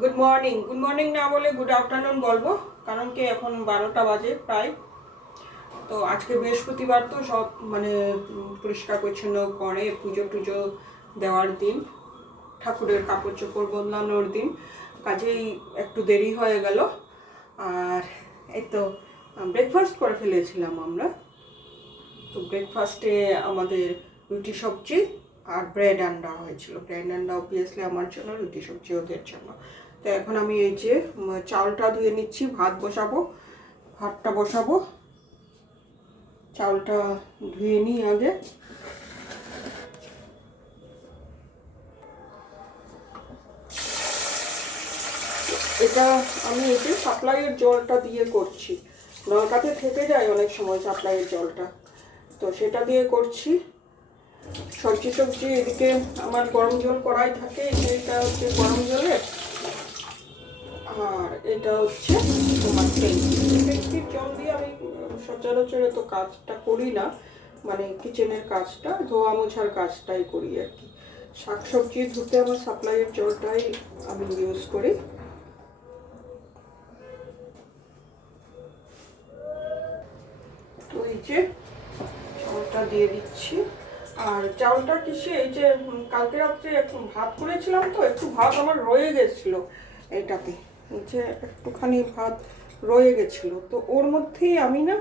Good morning না বলে good afternoon বলবো, কারণ কি এখন 12টা বাজে প্রায়। তো আজকে বৃহস্পতিবার, তো সব মানে পরিষ্কার পরিচ্ছন্ন করে পুজো টুজো দেওয়ার দিন, ঠাকুরের কাপড় চোপড় বদলানোর দিন, কাজেই একটু দেরি হয়ে গেল। আর এই তো ব্রেকফাস্ট করে ফেলেছিলাম আমরা। তো ব্রেকফাস্টে আমাদের রুটি সবজি আর ব্রেড আন্ডা হয়েছিল। ব্রেড আন্ডা অবভিয়াসলি আমার জন্য, রুটি সবজি ওদের জন্য। তো এখন আমি এই যে চালটা ধুয়ে নিচ্ছি, ভাতটা বসাবো। চালটা ধুয়ে নিই আগে। এটা আমি এই যে সাপ্লাইয়ের জলটা দিয়ে করছি, নলকাতে থেকে যায় অনেক সময় সাপ্লাইয়ের জলটা, তো সেটা দিয়ে করছি। সবজি এদিকে আমার গরম জল করাই থাকে, এটা হচ্ছে গরম জলের, আর এটা হচ্ছে তোমার ইলেকট্রিক জল দিয়ে আমি সচরাচর তো কাজটা করি না, মানে কিচেনের কাজটা, ধোয়া মোছার কাজটাই করি আর কি। শাকসবজি ধুতে আমার সাপ্লাইয়ের জলটাই আমি ইউজ করি। তো এই যে চালটা দিয়ে দিচ্ছি। আর চালটা কিসে, এই যে কালকে রাত্রে একটু ভাত করেছিলাম, তো একটু ভাত আমার রয়ে গেছিলো এইটাতে, এই যে একটুখানি ভাত রয়ে গেছিলো, তো ওর মধ্যেই আমি না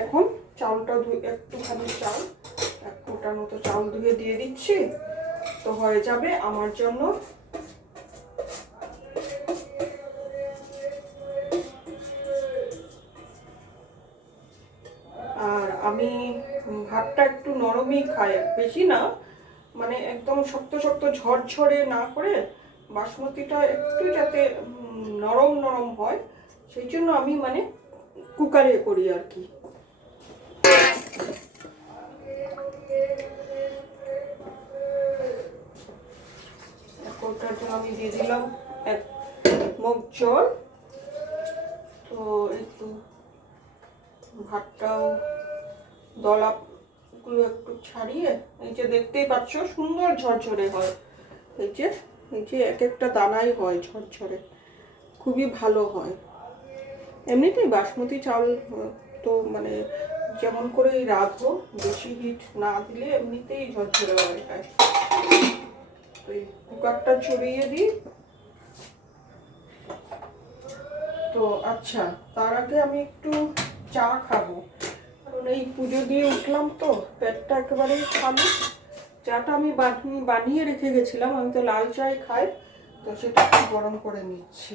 এখন চালটা একটুখানি চাল, 1 কোটার মতো চাল ধুয়ে দিয়ে দিচ্ছি, তো হয়ে যাবে আমার জন্য। আর আমি ভাতটা একটু নরমই খাই, বেশি না, মানে একদম শক্ত শক্ত ঝরঝরে না করে বাসমতিটা একটু যাতে নরম নরম হয়, সেই জন্য আমি মানে কুকারে করি আর কি। ওটার জন্য আমি দিয়ে দিলাম 1 মগ জল। তো একটু ভাতটাও দলাগুলো একটু ছাড়িয়ে, এই যে দেখতেই পাচ্ছ সুন্দর ঝরঝরে হয়, এই যে এক একটা দানাই হয় ঝরঝরে, খুবই ভালো হয়। এমনিতেই বাসমতি চাল তো মানে যেমন করে রাঁধো, বেশি হিট না দিলে এমনিতেই ঝরঝরে হয়ে যায়। তো এই কুকারটা চড়িয়ে দিই। তো আচ্ছা, তার আগে আমি একটু চা খাবো, কারণ এই পুজো দিয়ে উঠলাম তো পেটটা একেবারে খালি। চাটা আমি বানিয়ে রেখে গেছিলাম, আমি তো লাল চাই খাই, তো সেটা একটু গরম করে নিচ্ছি।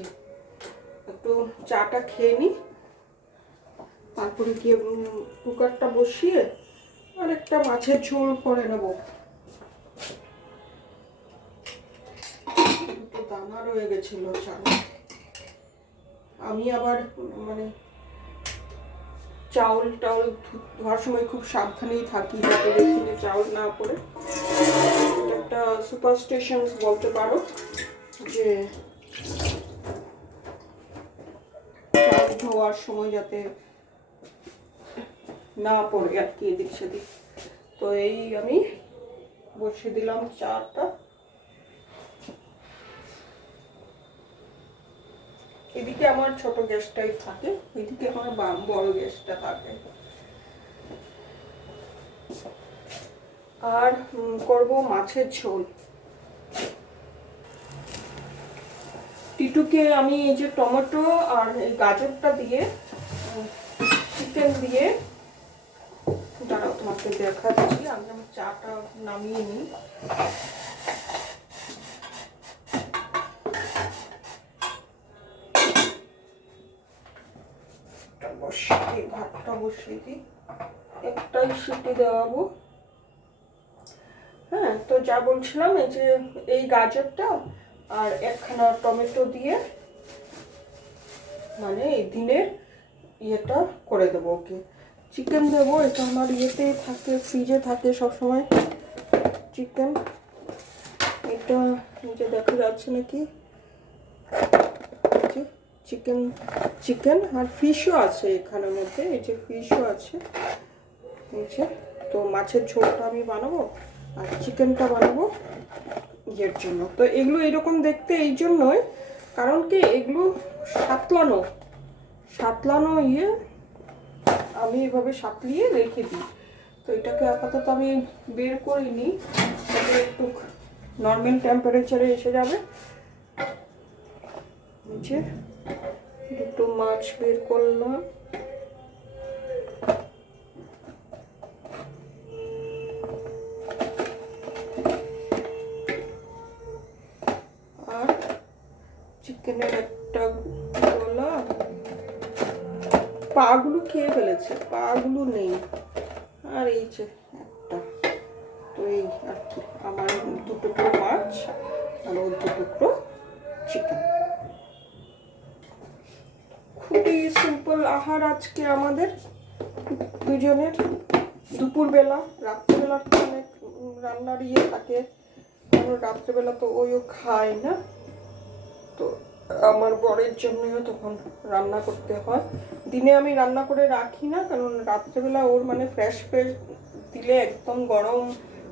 একটু চাটা খেয়ে নিই, তারপরে গিয়ে কুকারটা বসিয়ে আর একটা মাছের ঝোল করে নেব। একটু দানা রয়ে গেছিল চাল, আমি আবার মানে চাউল টাউল ধোয়ার সময় খুব সাবধানেই থাকি, যাতে বেশি চাউল না পড়ে। একটা সুপারস্টিশন বলতে পারো, যে চাল ধোয়ার সময় যাতে না পড়ে আর কি এদিক সেদিক। তো এই আমি বসিয়ে দিলাম চাটা। এদিকে আমার ছোট গ্যাসটাই থাকে, এদিকে আমার বড় গ্যাসটা থাকে। আর করব মাছের ঝোল। টিটুকে আমি এই যে টমেটো আর এই গাজরটা দিয়ে, চিকেন দিয়ে, দাঁড়াও তোমাকে দেখাচ্ছি, আমি আমার চাটা নামিয়ে নিই। ভাতটা বসিয়ে দিই, একটাই সিটি দেওয়াবো। হ্যাঁ, তো যা বলছিলাম, এই যে এই গাজরটা আর একখানা টমেটো দিয়ে মানে এই দিনের ইয়েটা করে দেবো ওকে। চিকেন দেবো, এটা আমার ইয়েতেই থাকে, ফ্রিজে থাকে সবসময় চিকেন। এটা নিচে দেখা যাচ্ছে নাকি, চিকেন আর ফিশও আছে এখানের মধ্যে, এই যে ফিশও আছে এই যে। তো মাছের ঝোলটা আমি বানাবো আর চিকেনটা বানাবো ইয়ের জন্য। তো এগুলো এরকম দেখতে এই জন্যই, কারণ কি এগুলো সাতলানো সাতলানো ইয়ে আমি এভাবে সাতলিয়ে রেখে দিই। তো এটাকে আপাতত আমি বের করিনি, তারপরে একটু নর্মাল টেম্পারেচারে এসে যাবে। নিচে দুটো মাছ বের করলাম, আর চিকেনের একটা গলা, পাগুলো খেয়ে ফেলেছে, পাগুলো নেই, আর এই যে একটা। তো এই আর কি, আমার 2 টুকরো মাছ আর ওর 2 টুকরো চিকেন। খুবই সিম্পল আহার আজকে আমাদের দুজনের। দুপুরবেলা, রাত্রেবেলার তো অনেক রান্নার ইয়ে থাকে, কারণ রাত্রেবেলা তো ওইও খায় না, তো আমার বরের জন্যও তখন রান্না করতে হয়। দিনে আমি রান্না করে রাখি না, কারণ রাত্রেবেলা ওর মানে ফ্রেশ ফ্রেশ দিলে, একদম গরম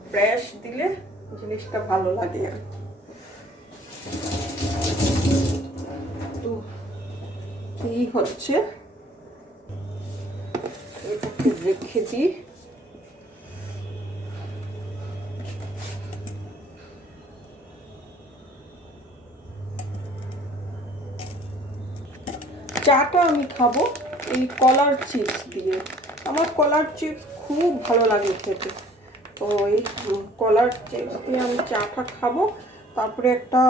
ফ্রেশ দিলে জিনিসটা ভালো লাগে আর কি। তো এই হচ্ছে, এটাকে রেখে দিই। চাটা আমি খাবো এই কলার চিপস দিয়ে। আমার কলার চিপস খুব ভালো লাগে খেতে, তো এই কলার চিপস দিয়ে আমি চাটা খাবো, তারপরে একটা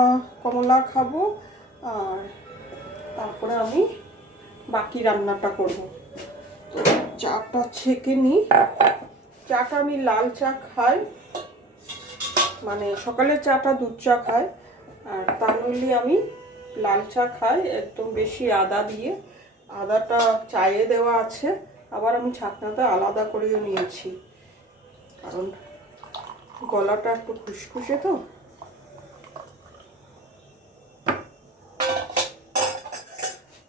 কমলা খাবো, আর তারপরে আমি বাকি রান্নাটা করব। তো চাটা ছেঁকে নিই। চাটা আমি লাল চা খাই, মানে সকালের চাটা দুধ চা খাই, আর তা নইলে আমি লাল চা খাই একদম বেশি আদা দিয়ে। আদাটা চায়ে দেওয়া আছে, আবার আমি ছাকনাটা আলাদা করেও নিয়েছি, কারণ গলাটা একটু খুসখুসে। তো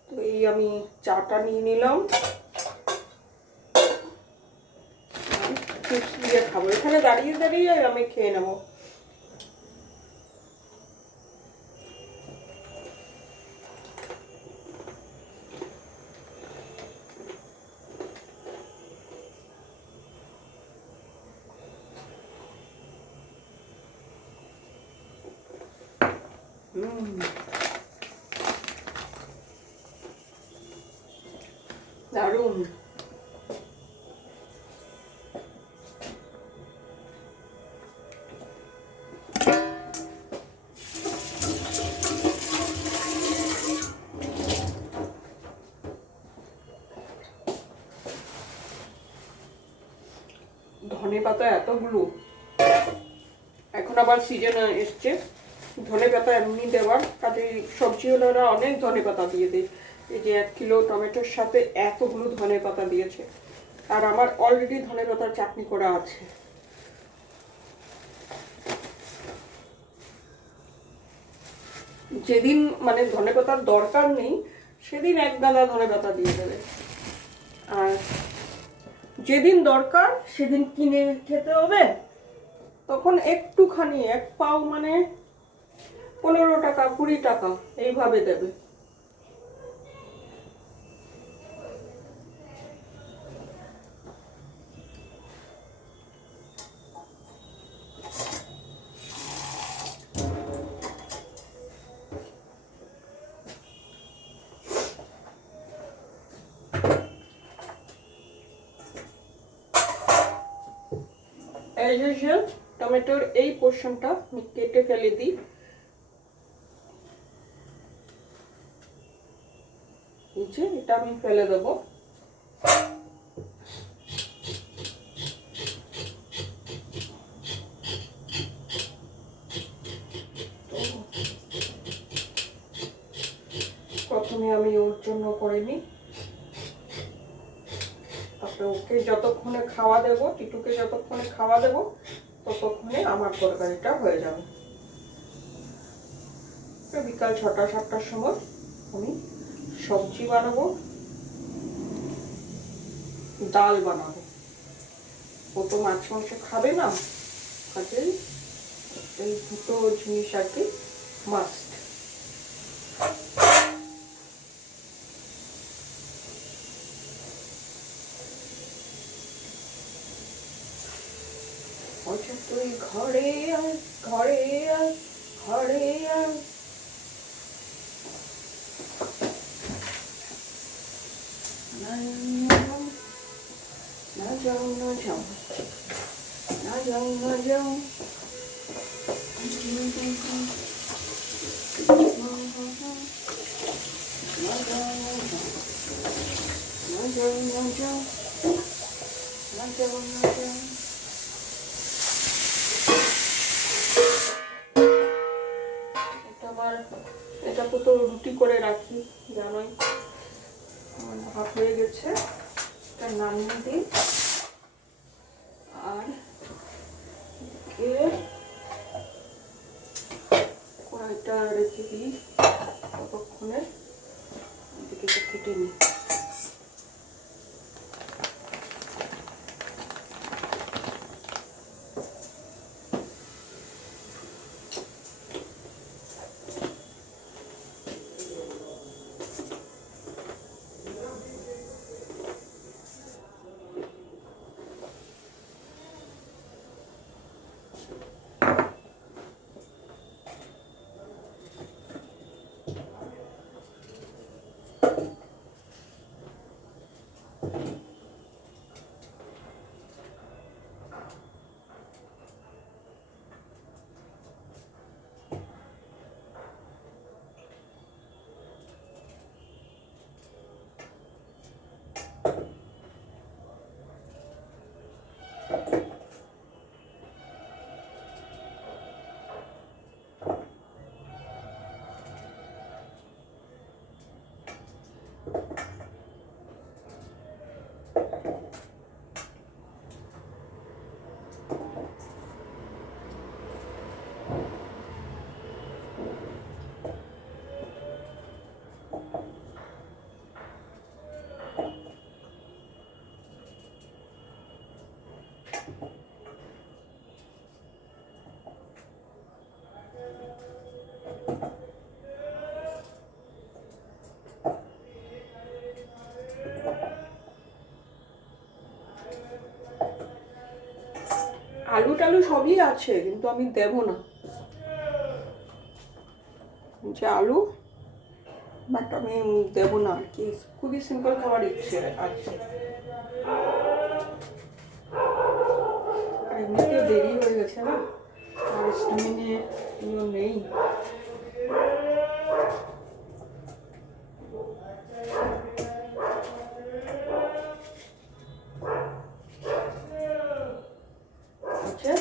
তো এই আমি চাটা নিয়ে নিলাম, চিপস দিয়ে খাবো। এখানে দাঁড়িয়ে দাঁড়িয়ে আমি খেয়ে নেবো। দারুণ। ধনে পাতা এতগুলো, এখন আবার সিজন এসছে ধনে পাতা এমনি দেওয়ার, কাজে সবজিওয়ালারা অনেক ধনে পাতা দিয়ে দেয়। এই যে 1 কিলো টমেটোর সাথে এতগুলো ধনে পাতা দিয়েছে, আর আমার অলরেডি ধনে পাতার চাটনি করা আছে। যেদিন মানে ধনে পাতার দরকার নেই সেদিন 1 গাদা ধনে পাতা দিয়ে দেবে, আর যেদিন দরকার সেদিন কিনে খেতে হবে, তখন একটুখানি 1 পাও মানে 15 টাকা 20 টাকা এইভাবে দেবে। এই যে টমেটোর এই পোর্শনটা আমি কেটে ফেলে দিই। নিচে এটা আমি ফেলে দেবো। প্রথমে আমি ওর জন্য করে নিই, তারপরে ওকে যতক্ষণে খাওয়া দেবো, টিটুকে যতক্ষণে খাওয়া দেবো ততক্ষণে আমার তরকারিটা হয়ে যাবে। বিকাল 6টা-7টার সময় আমি সবজি বানাবো, ডাল বানাবো। ও তো মাছ মাংস খাবে না, কাজেই এই দুটো জিনিস আর কি মাস্ট। তুই ঘরে আয়, ঘরে আয়, ঘরে আয়। না যাও, না যাও, না যাও, না যাও। এটাকে তো রুটি করে রাখি, জানোই। ভাত হয়ে গেছে, এটা নামিয়ে দিই। আর কড়াইটা রেখে দিই ততক্ষণে, এদিকে কেটে নিই। আলু টালু সবই আছে, কিন্তু আমি দেবো না। যে আলু, বাট আমি দেবো না আর কি, খুবই সিম্পল খাবার ইচ্ছে আছে। আর এমনিতে দেরি হয়ে গেছে না, আর স্টিমিংয়ে নেই। আচ্ছা,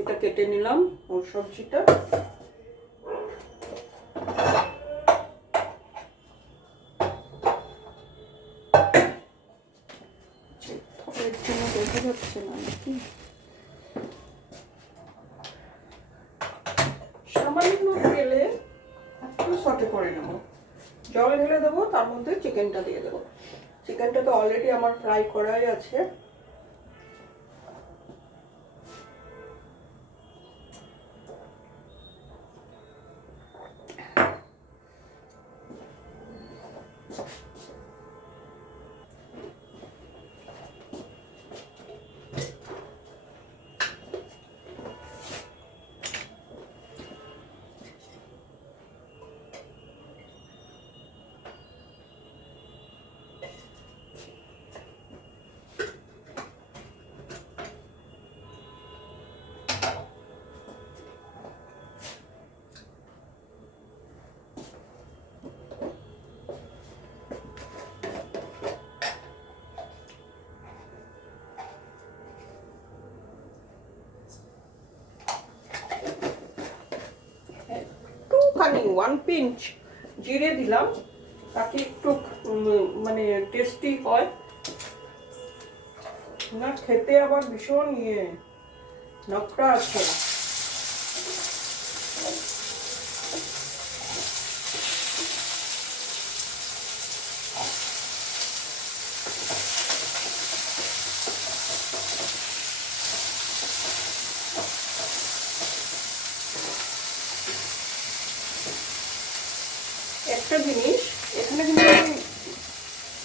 এটা কেটে নিলাম, ওর সবজিটা। এর জন্য দেখা যাচ্ছে না নাকি, সামান্য তেলে একটু সটে করে নেবো, জল ঢেলে দেবো, তার মধ্যে চিকেনটা দিয়ে দেবো। চিকেনটা তো অলরেডি আমার ফ্রাই করাই আছে। একটুখানি 1 পিঞ্চ জিরে দিলাম, তাকে একটু মানে টেস্টি হয় না, খেতে আবার ভীষণ নকরা আছে। একটা জিনিস, এখানে কিন্তু আমি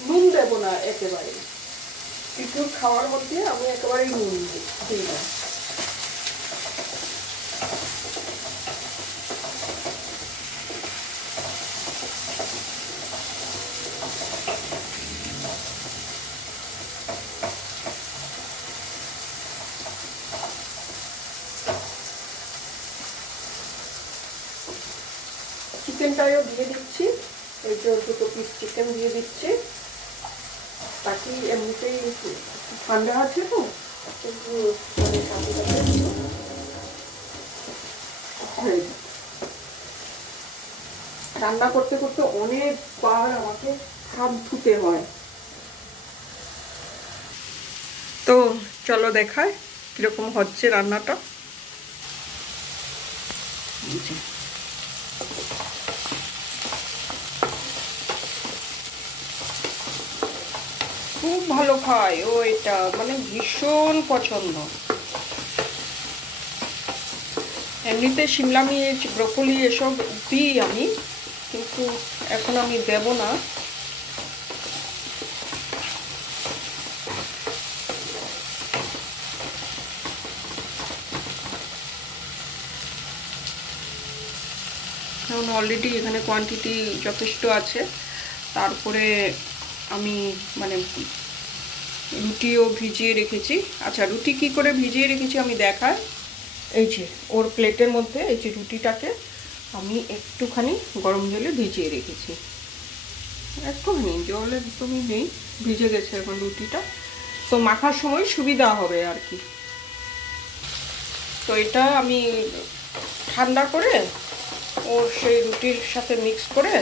নুন দেবো না একেবারে, একটু খাওয়ার মধ্যে আমি একেবারেই নুন দিই না। চিকেনটাও দিয়ে দিচ্ছি, এই যে 2 পিস চিকেন দিয়ে দিচ্ছি, তাকে এমনিতেই ঠান্ডা আছে তো কিন্তু মানে রান্না করতে করতে অনেকবার আমাকে হাত ধুতে হয়। তো চলো দেখায় কিরকম হচ্ছে রান্নাটা। খুব ভালো খায় ও, এটা মানে ভীষণ পছন্দ। এমনিতে শিমলা মির্চ, ব্রকলি এসব দিই আমি, কিন্তু এখন আমি দেব না। কারণ অলরেডি এখানে কোয়ান্টিটি যথেষ্ট আছে। তারপরে আমি মানে রুটিও ভিজিয়ে রেখেছি। আচ্ছা, রুটি কি করে ভিজিয়ে রেখেছি আমি দেখাই। এই যে ওর প্লেটের মধ্যে এই যে রুটিটাকে আমি একটুখানি গরম জলে ভিজিয়ে রেখেছি, একটুখানি, জল একদমই নেই, ভিজে গেছে এখন রুটিটা, তো মাখার সময় সুবিধা হবে আর কি। তো এটা আমি ঠান্ডা করে ওর সেই রুটির সাথে মিক্স করে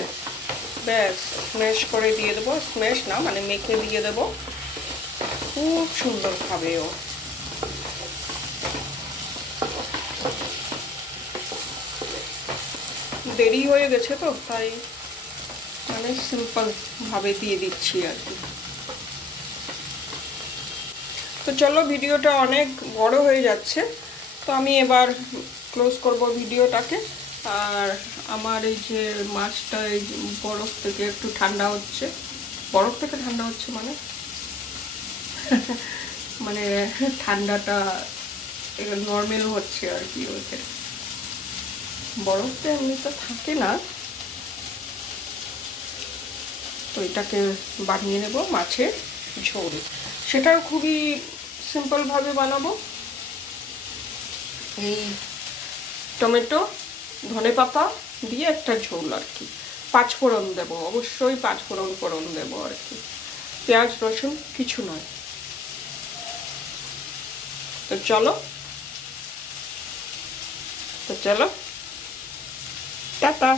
ব্যাস স্ম্যাশ করে দিয়ে দেবো, স্ম্যাশ না মানে মেখে দিয়ে দেবো, খুব সুন্দর খাবে ও। দেরি হয়ে গেছে তো তাই মানে সিম্পল ভাবে দিয়ে দিচ্ছি আর কি। তো চলো, ভিডিওটা অনেক বড় হয়ে যাচ্ছে, তো আমি এবার ক্লোজ করব ভিডিওটাকে। আর আমার এই যে মাছটা এই বরফ থেকে একটু ঠান্ডা হচ্ছে, বরফ থেকে ঠান্ডা হচ্ছে মানে মানে ঠান্ডাটা নর্মাল হচ্ছে আর কি। ওদের বরফটা এমনিতে থাকে না, তো এটাকে বানিয়ে নেব মাছের ঝোল। সেটাও খুবই সিম্পলভাবে বানাবো। এই টমেটো, ধনেপাতা দিয়ে একটা ঝোল আর কি, 5 ফোড়ন দেবো, অবশ্যই 5 ফোড়ন দেবো আর কি, পেঁয়াজ রসুন কিছু নয়। তো চলো টাটা।